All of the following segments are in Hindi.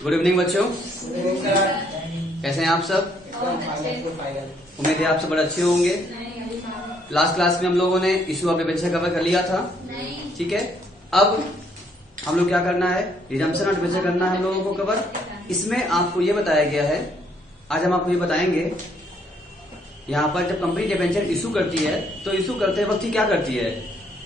गुड इवनिंग बच्चों, कैसे हैं आप सब? उम्मीद है आप सब बड़े अच्छे होंगे। लास्ट क्लास में हम लोगों ने इशू ऑफ डिबेंचर कवर कर लिया था, ठीक है। अब हम लोग क्या करना है, रिडम्पशन ऑफ डिबेंचर करना है हम लोगों को कवर। इसमें आपको ये बताया गया है, आज हम आपको ये बताएंगे यहाँ पर जब कंपनी डिबेंचर इशू करती है तो इशू करते वक्त ही क्या करती है,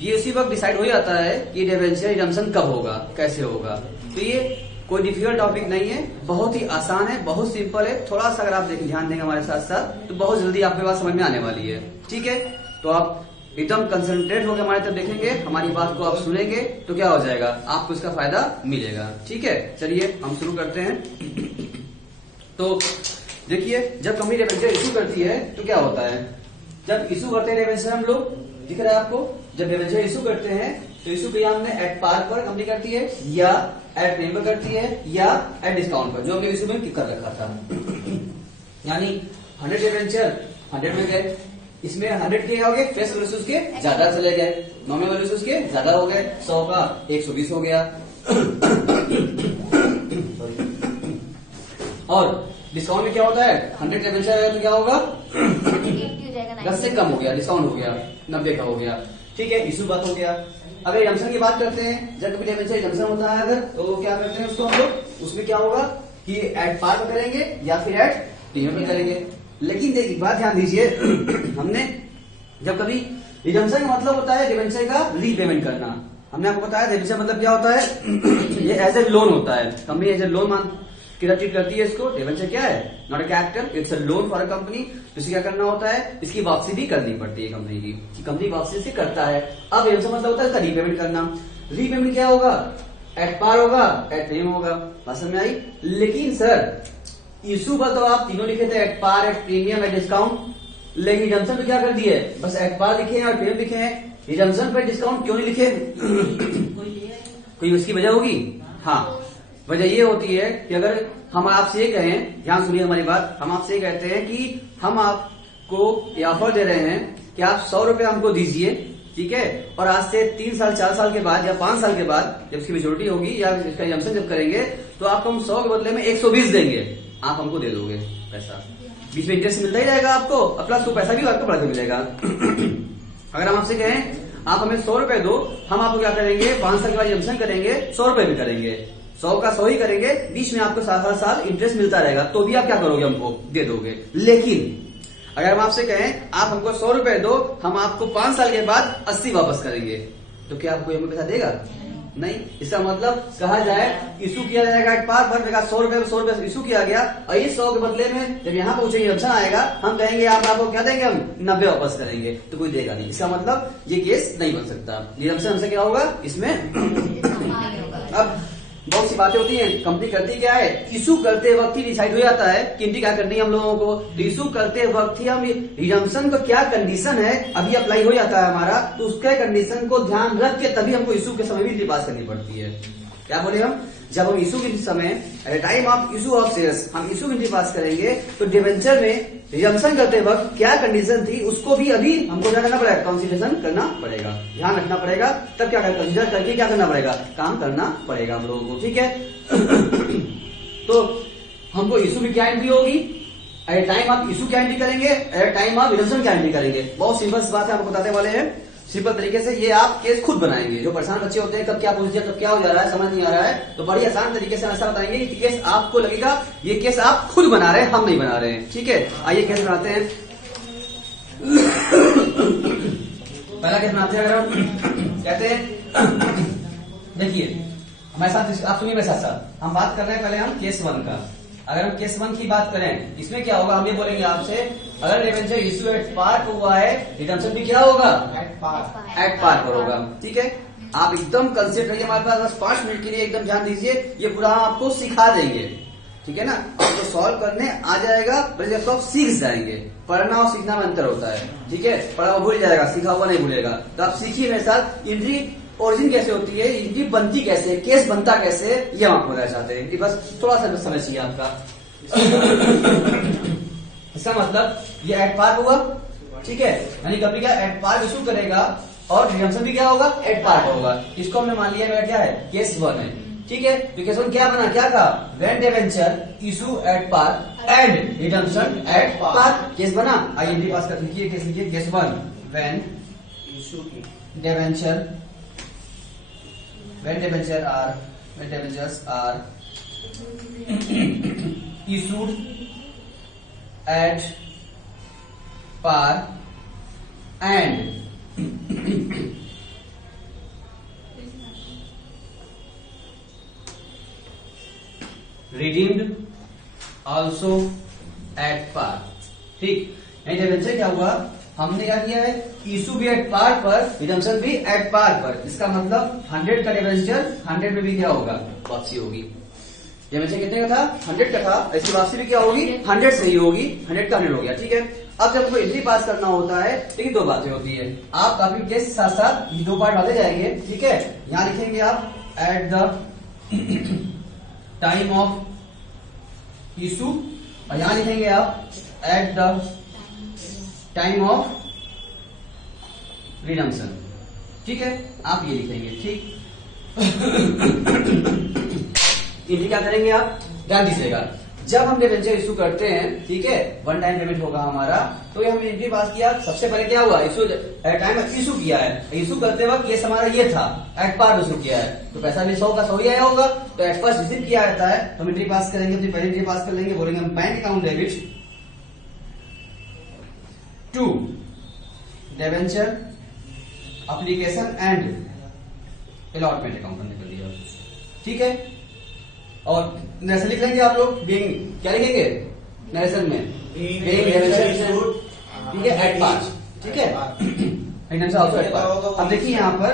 ये उसी वक्त डिसाइड हो जाता है कि डिबेंचर रिडम्पशन कब होगा, कैसे होगा। तो ये कोई डिफिकल्ट टॉपिक नहीं है, बहुत ही आसान है, बहुत सिंपल है। थोड़ा सा अगर आप ध्यान देंगे हमारे साथ साथ तो बहुत जल्दी आपके बात समझ में आने वाली है, ठीक है। तो आप एकदम कंसंट्रेट होकर हमारी तरफ देखेंगे, हमारी बात को आप सुनेंगे तो क्या हो जाएगा, आपको इसका फायदा मिलेगा, ठीक है। चलिए हम शुरू करते हैं। तो देखिए, जब कंपनी डिबेंचर इशू करती है तो क्या होता है, जब इशू करते हैं डिबेंचर हम लोग, दिख रहा है आपको, जब डिबेंचर इशू करते हैं तो इशू के हमने एट पार पर कंपनी करती है या एट प्रीमियम पर करती है या एट डिस्काउंट पर, जो हमने इशू में कर रखा था। यानी 100 डिबेंचर 100 में गए, इसमें 100 के हो गए, फेस वैल्यू उसके ज्यादा चले गए, नॉमिनल वैल्यू उसके ज्यादा हो गए, 100 का 120 हो गया। और डिस्काउंट में क्या होता है, 100 डिबेंचर है तो क्या होगा, 10 से कम हो गया, डिस्काउंट हो गया, 90 का हो गया, ठीक है। इशू बात हो गया। अगर रिडम्पशन की बात करते हैं, जब कभी डिबेंचर रिडम्पशन होता है अगर, तो क्या करते हैं उसको हम लोग, उसमें क्या होगा कि एट पार पर करेंगे या फिर एट प्रीमियम पर करेंगे। लेकिन देखिए बात ध्यान दीजिए, हमने जब कभी रिडम्पशन का मतलब होता है डिबेंचर का रीपेमेंट करना। हमने आपको बताया डिबेंचर मतलब क्या होता है, ये एज ए लोन होता है, कंपनी एज ए लोन मान कितना ट्रीट करती है इसको। डिबेंचर क्या है, not a capital, it's a loan for a company. इसे क्या करना होता है, इसकी वापसी भी करनी पड़ती है कंपनी की, कंपनी वापसी से करता है। अब ये मतलब होता है इसका रीपेमेंट करना। रीपेमेंट क्या होगा, एट पार होगा, एट प्रीमियम होगा, बात समझ में आई। लेकिन सर इशू पर तो आप तीनों लिखे थे, at par, at premium, at discount. लेकिन रिडम्पशन पे क्या कर दिए, बस एट पार लिखे हैं और प्रीमियम लिखे हैं, रिडम्पशन पे डिस्काउंट क्यों नहीं लिखे? कोई उसकी वजह होगी? हाँ, वजह ये होती है कि अगर हम आपसे ये कहें, ध्यान सुनिए हमारी बात, हम आपसे ये कहते हैं कि हम आपको ये ऑफर दे रहे हैं कि आप 100 रुपए हमको दीजिए, ठीक है। और आज से 3 साल 4 साल के बाद या 5 साल के बाद जब इसकी मेच्योरिटी होगी या इसका रिडम्पशन जब करेंगे तो आपको हम 100 के बदले में 120 देंगे, आप हमको दे दोगे पैसा। बीच में इंटरेस्ट मिलता ही रहेगा आपको, प्लस वो पैसा भी आपको बढ़ के मिलेगा। अगर हम आपसे कहें आप हमें 100 रुपए दो, हम आपको क्या करेंगे, 5 साल के बाद रिडम्पशन करेंगे, 100 रुपए भी करेंगे, 100 का 100 ही करेंगे, बीच में आपको हर साल इंटरेस्ट मिलता रहेगा, तो भी आप क्या करोगे, हमको दे दोगे। लेकिन अगर हम आपसे कहें आप हमको 100 रुपए दो, हम आपको 5 साल के बाद 80 वापस करेंगे, तो क्या आपको हमें पैसा देगा? नहीं। इसका मतलब कहा जाए इशू किया जाएगा एट पार पर, 100 रुपए इशू किया गया, और इस 100 के बदले में जब यहाँ पहुंचे रिडम्पशन आएगा, हम कहेंगे आप आपको क्या देंगे, हम 90 वापस करेंगे, तो कोई देगा नहीं। इसका मतलब ये केस नहीं बन सकता। रिडम्पशन हमसे क्या होगा इसमें? अब बहुत सी बातें होती हैं, कंपनी करती क्या है, इशू करते वक्त ही डिसाइड हो जाता है कि इनकी क्या करनी है हम लोगों को। तो इशू करते वक्त ही हम रिडम्पशन का क्या कंडीशन है अभी अप्लाई हो जाता है हमारा, तो उसके कंडीशन को ध्यान रख के तभी हमको इशू के समय भी पास करनी पड़ती है। क्या बोले हम, जब हम इशू के समय at time of issue of shares हम इशू की पास करेंगे, तो डिबेंचर में रिडम्पशन करते वक्त क्या कंडीशन थी उसको भी अभी हमको क्या करना पड़ेगा, कंसिडरेशन करना पड़ेगा, ध्यान रखना पड़ेगा, तब क्या कंसिडर करके क्या करना पड़ेगा, काम करना पड़ेगा हम लोगों को, ठीक है। तो हमको इशू की क्या एंट्री होगी, एट टाइम ऑफ इशू क्या एंट्री करेंगे, एट टाइम ऑफ रिडम्पशन क्या एंट्री करेंगे। बहुत सिंपल सी बात है, आपको बताने वाले हैं सिंपल तरीके से। ये आप केस खुद बनाएंगे, जो परेशान बच्चे होते हैं कब क्या पूछ दिया कब क्या हो जा रहा है समझ नहीं आ रहा है, तो बड़ी आसान तरीके से ऐसा बताएंगे कि केस आपको लगेगा ये केस आप खुद बना रहे हैं, हम नहीं बना रहे हैं, ठीक है। आइए केस बनाते हैं। पहला केस बनाते हैं, अगर हम कहते हैं, देखिए हमारे साथ आप सुनिए मेरे साथ साथ, हम बात कर रहे हैं पहले हम केस 1 का। अगर हम केस 1 की बात करें, इसमें क्या होगा, हम ये बोलेंगे आपसे, अगर डिबेंचर इशू एट पार हुआ है, रिडम्पशन भी क्या होगा, एट पार पर होगा, ठीक है। आप एकदम कंसेप्ट रहिए हमारे पास, बस 5 मिनट के लिए एकदम ध्यान दीजिए, ये पूरा हम आपको सिखा देंगे, ठीक है ना। आपको सॉल्व करने आ जाएगा, बस जब आप सीख जाएंगे, पढ़ना और सीखना में अंतर होता है, ठीक है। पढ़ा हुआ भूल जाएगा, सीखा हुआ नहीं भूलेगा। तो आप सीखिए मेरे साथ, एंट्री ओरिजिन कैसे होती है, इनकी बनती कैसे, केस बनता कैसे, ये हम आपको बताना चाहते हैं कि बस थोड़ा सा समझ चाहिए आपका। इसका मतलब ये एट पार हुआ, ठीक है, यानी कभी क्या एट पार इशू करेगा और रिडम्पशन भी क्या होगा, एट पार होगा। इसको हमने मान लिया मेरा क्या है, केस 1 है। ठीक है, तो केस वन क्या बना, क्या कहा, when debenture issue at par and redemption at par, case बना। आइए एंट्री पास कर लिखिए, केस लिखिए, case one when debenture when debentures are issued at par and redeemed also at par। ठीक, यही डिबेंचर क्या हुआ, हमने क्या किया है, इशू भी एट पार पर, रिडम्पशन भी एट पार पर। इसका मतलब 100 का डिबेंचर 100 में भी क्या होगा, वापसी होगी। डिबेंचर कितने का था, 100 का था, इसकी वापसी भी क्या होगी, 100 से ही होगी, 100 का 100 हो गया। ठीक है, अब जब हमको एंट्री पास करना होता है, लेकिन दो बातें होती है, आप काफी केस साथ साथ ये दो पार्ट डालते जाएंगे। ठीक है, यहां लिखेंगे आप at the time of issue, और यहां लिखेंगे आप at the time of redemption. ठीक है, आप ये लिखेंगे। ठीक, एंट्री क्या करेंगे आप, ध्यान दीजिएगा, जब हम डिबेंचर इशू करते हैं, ठीक है, वन टाइम पेमेंट होगा हमारा, तो ये हमने एंट्री पास किया, सबसे पहले क्या हुआ, इशू टाइम इशू किया है, इशू करते वक्त केस हमारा ये था, एट पार इशू किया है, तो पैसा भी 100 का 100 ही आया होगा, तो एट फर्स्ट रिसीव किया जाता है, तो हम एंट्री पास करेंगे, अपनी पहली एंट्री पास कर लेंगे, बोलेंगे हम bank account debit to debenture application and allotment account हमने कर दिया। ठीक है, और नरेशन लिख लेंगे आप लोग, बीइंग क्या लिखेंगे नरेशन में, बीइंग डिबेंचर, ठीक है, एट पार। ठीक है, एकदम से ऑल्सो एट पार। अब देखिए यहाँ पर,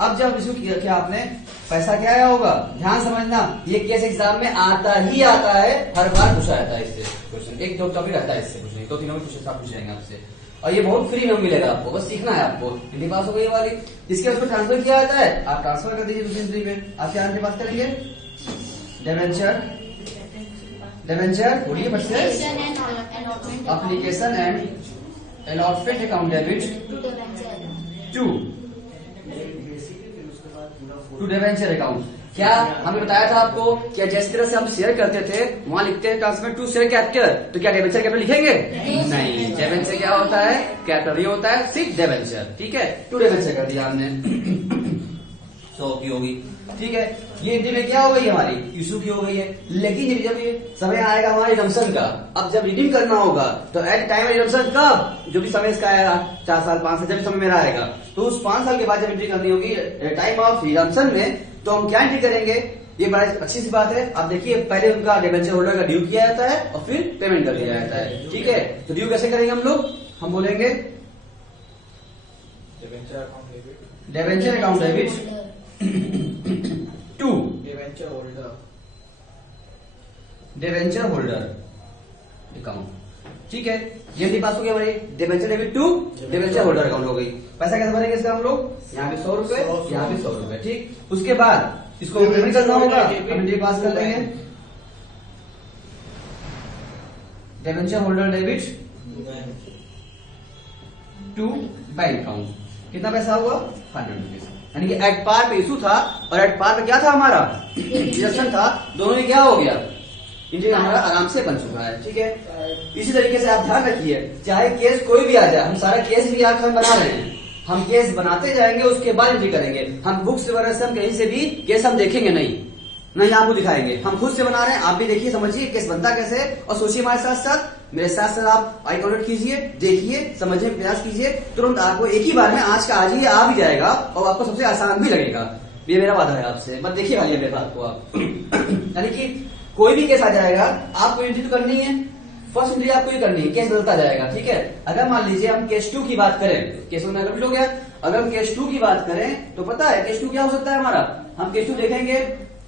अब जब इशू किया आपने, पैसा क्या आया होगा, ध्यान समझना, ये केस एग्जाम में आता ही आता है, हर बार पूछा जाता है इससे क्वेश्चन, एक दो टॉपिक रहता है इससे, कुछ नहीं, 2-3 में पूछ जाएंगे आपसे, और ये बहुत फ्री में मिलेगा आपको, बस सीखना है आपको। एंट्री पास हो गई वाली, इसके उसको ट्रांसफर किया जाता है, आप ट्रांसफर कर दीजिए दूसरी एंट्री में, आप क्या एंट्री पास करेंगे, डिबेंचर बोलिए बट से application and allotment account debit to debenture account. क्या हमने बताया था आपको, क्या जिस तरह से हम शेयर करते थे, वहां लिखते हैं ट्रांसफर टू शेयर कैपिटल, तो क्या डिबेंचर कैपिटल लिखेंगे, नहीं, डिबेंचर क्या होता है, कैपिटल ही होता है, सिर्फ डिबेंचर। ठीक है, टू डिबेंचर कर दिया हमने, 100 की होगी। ठीक है, ये एंट्री में क्या हो गई हमारी, इशू की हो गई है, लेकिन जब ये समय आएगा हमारे रिडम्पशन का, अब जब रिडीम करना होगा, तो एट टाइम रिडम्पशन कब, जो भी समय इसका आएगा, 4 साल 5 साल, जब भी समय मेरा आएगा, तो उस 5 साल के बाद जब एंट्री करनी होगी टाइम ऑफ रिडम्पशन में, तो हम क्या एंट्री करेंगे, ये बड़ा अच्छी सी बात है। आप देखिए, पहले उनका डिबेंचर होल्डर का ड्यू किया जाता है और फिर पेमेंट कर दिया जाता है। ठीक है, तो ड्यू कैसे करेंगे हम लोग, हम बोलेंगे debenture account debit to debenture holder account. ठीक है, ये एंट्री पास हो गया हमारी, debenture debit to debenture holder account हो गई। पैसा कैसे भरेंगे इसका हम लोग, यहाँ पे 100 रुपए, यहाँ पे 100 रुपए। ठीक, उसके बाद इसको पेमेंट करना होगा, एंट्री पास कर लेंगे, debenture holder debit to bank account. कितना पैसा हुआ, 100 रुपीज, यानी कि एट पार पे इशू था और एट पार पे क्या था हमारा, रिडम्पशन था, दोनों में क्या हो गया, इंडिया हमारा आराम से बन चुका है। ठीक है, इसी तरीके से आप ध्यान रखिए, चाहे केस कोई भी आ जाए, हम सारा केस भी आज हम बना रहे हैं, हम केस बनाते जाएंगे, उसके बाद एंट्री करेंगे। हम बुक्स वगैरह से हम कहीं से भी केस हम देखेंगे नहीं आपको दिखाएंगे, हम खुद से बना रहे हैं। आप भी देखिए, समझिए केस बनता कैसे है, और सोचिए हमारे साथ साथ, मेरे साथ साथ आप आई कॉन्टेक्ट कीजिए, देखिए, समझने का प्रयास कीजिए, तुरंत आपको एक ही बार में आज का आज ही आ भी जाएगा, और आपको सबसे आसान भी लगेगा। ये मेरा वादा है आपसे, बस देखिए खाली मेरे बात को आप। यानी कि कोई भी केस आ जाएगा, आपको एंट्री तो करनी है, फर्स्ट एंट्री आपको ही करनी है, केस बदलता जाएगा। ठीक है, अगर मान लीजिए हम केस 2 की बात करें, केस 1 कंप्लीट हो गया, अगर हम केस 2 की बात करें, तो पता है केस 2 क्या हो सकता है हमारा, हम केस 2 देखेंगे,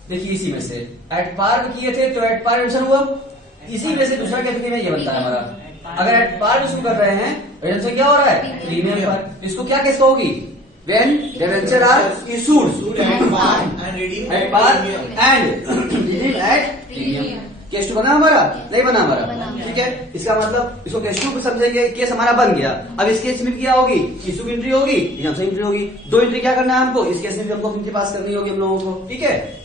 देखिए इसी में से एट पार किए थे, तो एट पार रिडम्पशन हुआ, इसी में से दूसरा कैटेगरी में ये बनता है हमारा। अगर एट पार इशू कर रहे हैं, रिडम्पशन क्या हो रहा है, प्रीमियम पर, इसको क्या केस होगी, when debenture are issued at par and redeem at premium. Case 2 बना हमारा, नहीं बना हमारा। ठीक है, इसका मतलब इसको केस 2 को समझेंगे, केस हमारा बन गया। अब इस केस में क्या होगी, इशू की एंट्री होगी, रिडम्पशन एंट्री होगी, 2 एंट्री क्या करना है हमको, इस केस में भी हमको एंट्री पास करनी होगी हम लोगों को। ठीक है,